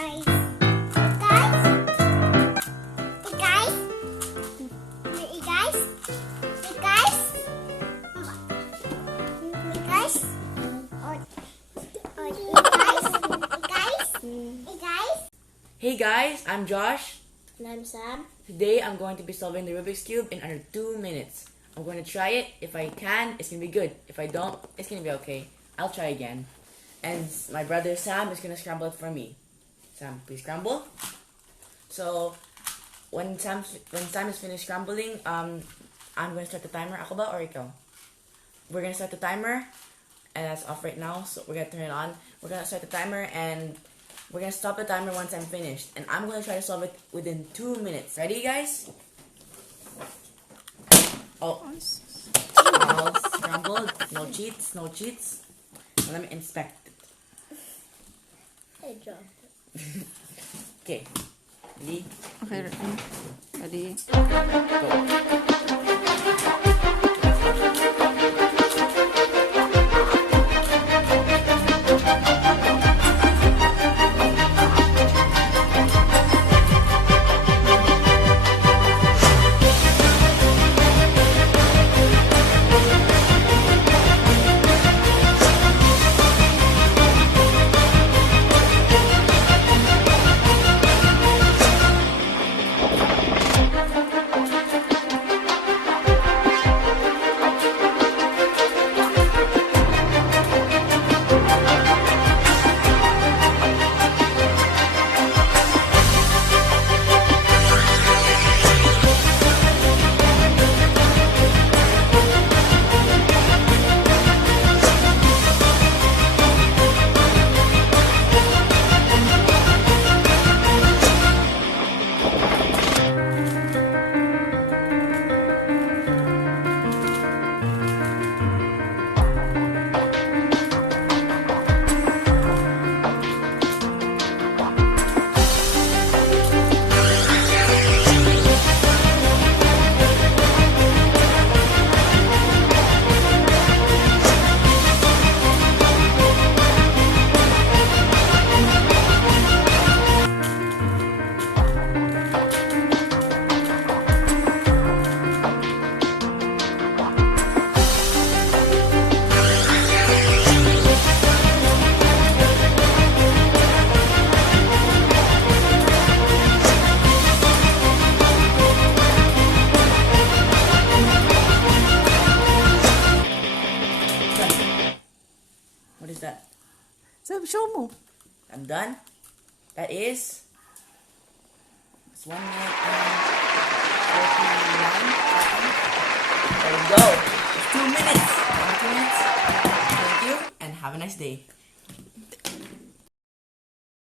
guys. Hey guys. Hey guys. Hey guys. Hey guys. Hey guys. Hey guys. Hey guys. Hey guys, I'm Josh. And I'm Sam. Today I'm going to be solving the Rubik's Cube in under 2 minutes. I'm going to try it. If I can, it's going to be good. If I don't, it's going to be okay. I'll try again. And my brother Sam is going to scramble it for me. Sam, please scramble. So, when Sam is finished scrambling, I'm going to start the timer. Ako ba or ikaw? We're going to start the timer. And that's off right now, so we're going to turn it on. We're going to start the timer and we're going to stop the timer once I'm finished. And I'm going to try to solve it within 2 minutes. Ready, guys? Oh. All scrambled. No cheats, no cheats. Now let me inspect it. I dropped it. Okay. Ready? Okay, ready? Go. What is that? Sam, show mo. I'm done. That is... It's 1 minute and 49 seconds. There we go. It's 2 minutes. 2 minutes. Thank you and have a nice day.